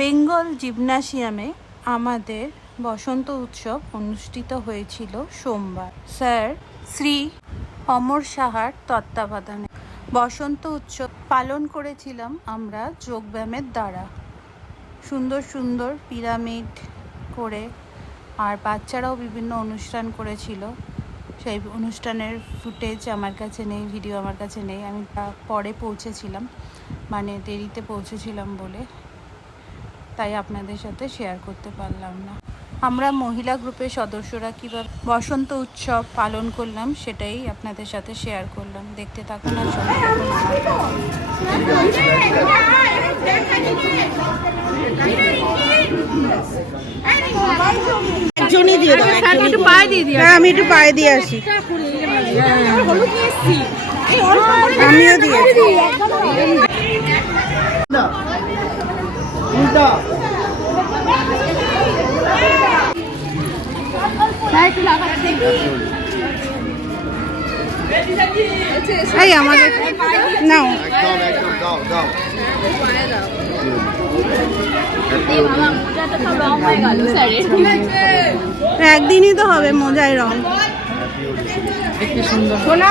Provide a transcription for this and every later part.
বেঙ্গল জিমনাসিয়ামে আমাদের বসন্ত উৎসব অনুষ্ঠিত হয়েছিল সোমবার। স্যার শ্রী অমর সাহার তত্ত্বাবধানে। বসন্ত উৎসব পালন করেছিলাম আমরা যোগব্যায়ামের দ্বারা। সুন্দর সুন্দর পিরামিড করে আর বাচ্চারাও বিভিন্ন অনুষ্ঠান করেছিল। সেই অনুষ্ঠানের ফুটেজ আমার কাছে নেই, ভিডিও আমার কাছে নেই। আমি পরে পৌঁছেছিলাম মানে দেরিতে পৌঁছেছিলাম বলে। তাই আপনাদের সাথে শেয়ার করতে পারলাম না। আমরা মহিলা গ্রুপের সদস্যরা কীভাবে বসন্ত উৎসব পালন করলাম সেটাই আপনাদের সাথে শেয়ার করলাম। দেখতে থাকুন আর দিই হ্যাঁ আমি একটু পায়ে দিয়ে আসি। আমিও দিয়ে উল্টা। এই আমাদের নাও। একদম একদম দাও দাও। একদিনই তো হবে মজায় রং। শোনা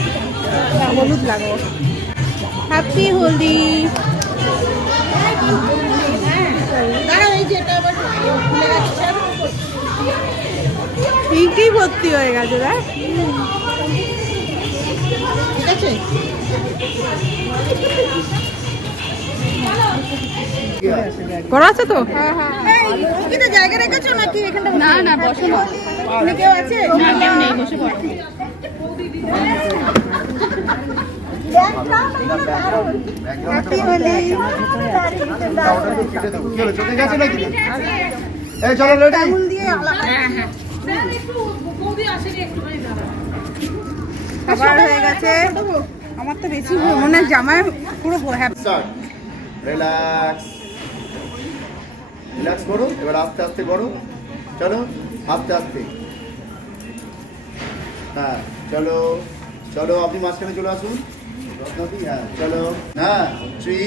হলুদ লাগাও হ্যাপি হোলি পিঙ্কই ভর্তি হয়ে গেছে ঠিক আছে? করা আছে তো? কি তো জায়গা রেখেছো নাকি এখানটা না না বসে না। কেউ আছে? না কেউ নেই বসে পড়ো। হয়ে গেছে আমার তো বেশি মনে জামায় পুরো রিল্যাক্স করো এবার আস্তে আস্তে করো চলো আস্তে আস্তে হ্যাঁ চলো চলো, আপনি মাঝখানে চলে আসুন। চলো হ্যাঁ থ্রি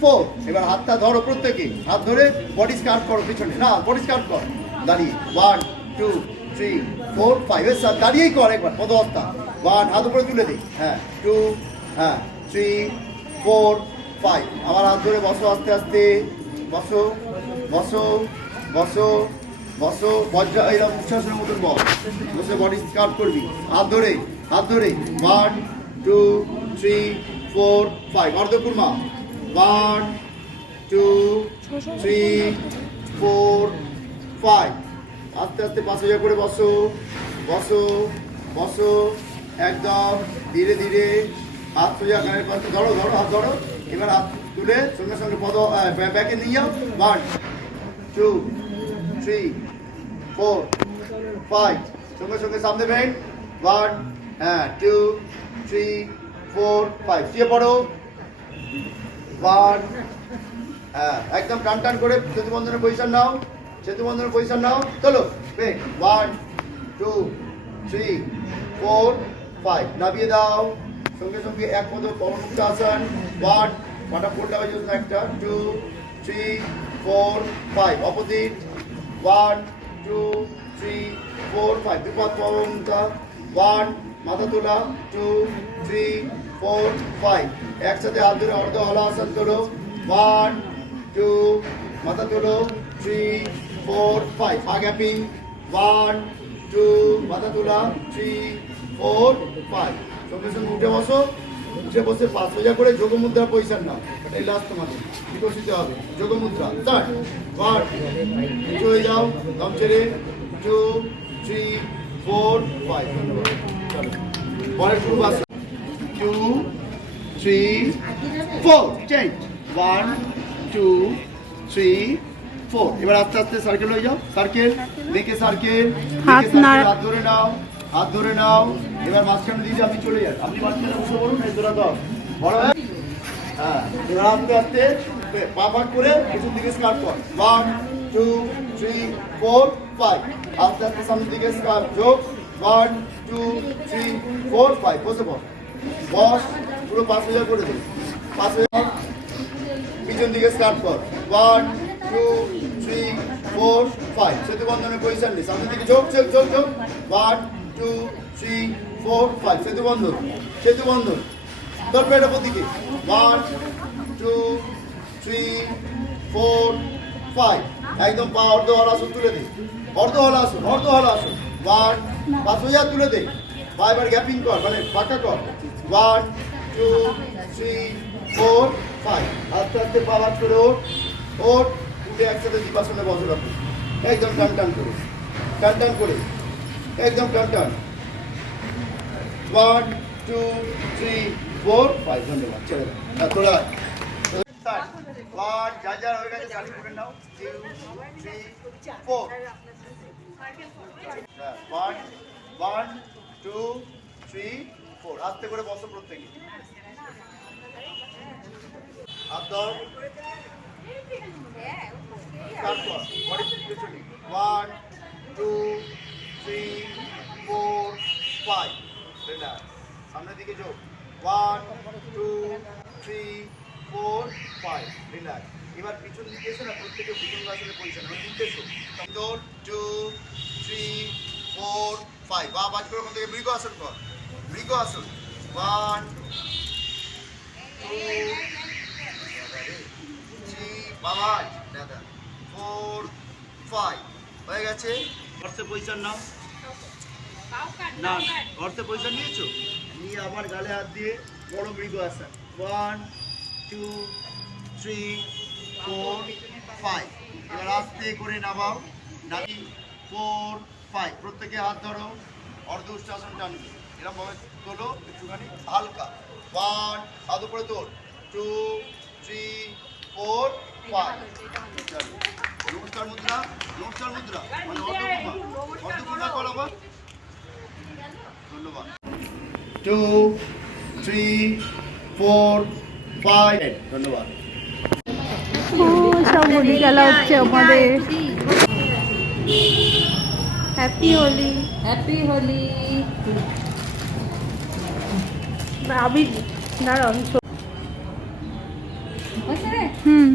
ফোর এবার হাতটা ধরো প্রত্যেকে হাত ধরে বডি স্কার্ট করো পিছনে না বডি স্কার্ট কর দাঁড়িয়ে one two three four five এর সাথে দাঁড়িয়েই কর একবার পদহস্তা ওয়ান হাত উপরে তুলে দিই হ্যাঁ টু হ্যাঁ থ্রি ফোর ফাইভ আমার হাত ধরে বসো আস্তে আস্তে বসো বসো বসো বসো বজ্র এইরকম উচ্ছ্বাসের মতন বস বসে বডি স্কার্ট করবি হাত ধরে হাত ধরে one two three four five অর্ধকুর্মা one two three four five আস্তে আস্তে পাঁচ হাজার করে বসো। বসো বসো। একদম ধীরে ধীরে। হাত সোজা গানের পাশে ধরো ধরো, হাত ধরো। এবার হাত তুলে সঙ্গে সঙ্গে পদ ব্যাকে নিয়ে যাও। One two three four five সঙ্গে সঙ্গে সামনে বেন্ড ওয়ান হ্যাঁ টু থ্রি ফোর ফাইভ শুয়ে পড়ো। ওয়ান হ্যাঁ একদম টান টান করে সেতু বন্ধনের পজিশন নাও। সেতু বন্ধনের পজিশন নাও। চলো bend one two three four five নামিয়ে দাও। সঙ্গে সঙ্গে এক পদ পবনমুক্ত আসন। ওয়ান পাটা ফোল্ড হয়ে যাচ্ছে একটা। Two three four five opposite. One two three four five বিপদ পবনতা ওয়ান মাথা তোলা টু থ্রি ফোর ফাইভ একসাথে হাত ধরে অর্ধ হলাসন তোলো ওয়ান টু মাথা তোলো থ্রি ফোর ফাইভ পা গ্যাপিং। ওয়ান টু মাথা তোলা থ্রি ফোর ফাইভ সঙ্গে সঙ্গে উঠে বসো। উঠে বসে পাঁচ সোজা করে যোগ মুদ্রার পয়সার নাও। এই লাস্ট তোমাদের। বিকশিত হবে? যোগ মুদ্রা স্টার্ট ওয়ান নিচে হয়ে যাও। দম ছেড়ে। টু থ্রি ফোর ফাইভ পরের গ্রুপ আসো two three four change one two three four এবার আস্তে আস্তে সার্কেল হয়ে যাও। সার্কেল দেখে সার্কেল হাত ধরে নাও হাত ধরে নাও। এবার মাঝখানে দিয়ে আপনি চলে যান আপনি মাঝখানে বসে বলুন এই দুটা দশ বড় হ্যাঁ এবার আস্তে আস্তে পা ফাঁক করে পিছন দিকে স্কার্ট কর। One two three four five আস্তে আস্তে সামনের দিকে স্কার্ট যোগ one two three four five বসে পড় বস পুরো পাঁচ হাজার করে দিন। পাঁচ হাজার পিছন দিকে স্টার্ট কর। One two three four five সেতু বন্ধনের পজিশন নেই সামনের দিকে যোগ যোগ যোগ যোগ one two three four five সেতু বন্ধন। সেতু বন্ধন। পেটের উপর দিকে one two three four five একদম পা অর্ধ হল আসুন তুলে দে অর্ধ হল আসুন অর্ধ হল আসুন। ওয়ান পাঁচ হাজার তুলে দে পা এবার গ্যাপিং কর মানে পাকা কর। One two three four five আস্তে আস্তে পা বাদ করে ওঠ ওঠ উঠে একসাথে জীবাসনে বসে রাখো একদম টান টান করে টান টান করে একদম টান টান। One two three four five ধন্যবাদ হ্যাঁ, তোরা ওয়ান যা যা হয়ে গেছে শাড়ি পরে নাও। Two three four one one two three four আস্তে করে বসো প্রত্যেকে। দাও। তারপর বডি পেছনে one two three four five relax সামনের দিকে যোগ one two three four five relax এবার পিছন দিকে এসে না প্রত্যেকে পিছন আসলে পজিশন দিতে এসো। সুন্দর টু থ্রি ফোর ফাইভ বা বাজ করে ওখান থেকে মৃগ আসন কর। মৃগ আসন। ওয়ান টু থ্রি বাবা দাদা। ফোর ফাইভ হয়ে গেছে? অর্থে পয়সার নাম? না অর্থে পয়সা নিয়েছো? নিয়ে আবার গালে হাত দিয়ে বড় মৃগ আসা। One two three four five এবার আস্তে করে নামাও। নামি ফোর ফাইভ প্রত্যেকে হাত ধরো। অর্ধ উষ্টাসন টানবে এরকম ভাবে তোলো, একটুখানি হালকা। ওয়ান হাত উপরে তোল। টু থ্রি ফোর ফাইভ নমস্কার মুদ্রা নমস্কার মুদ্রা। মানে অর্ধকুমা অর্ধকুমা কর আবার ধন্যবাদ। টু থ্রি ফোর ফাইভ ধন্যবাদ। ও সব হোলি খেলা হচ্ছে আমাদের। হ্যাপি হোলি হ্যাপি হোলি আবি দাঁড়াও হুম।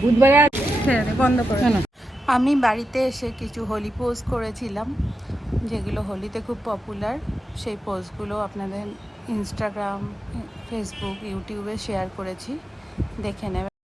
বুধবারে বন্ধ করে। দে। আমি বাড়িতে এসে কিছু হোলি পোজ করেছিলাম, যেগুলো হোলিতে খুব পপুলার সেই পোজগুলো আপনাদের ইনস্টাগ্রাম ফেসবুক ইউটিউবে শেয়ার করেছি। দেখে নেবেন।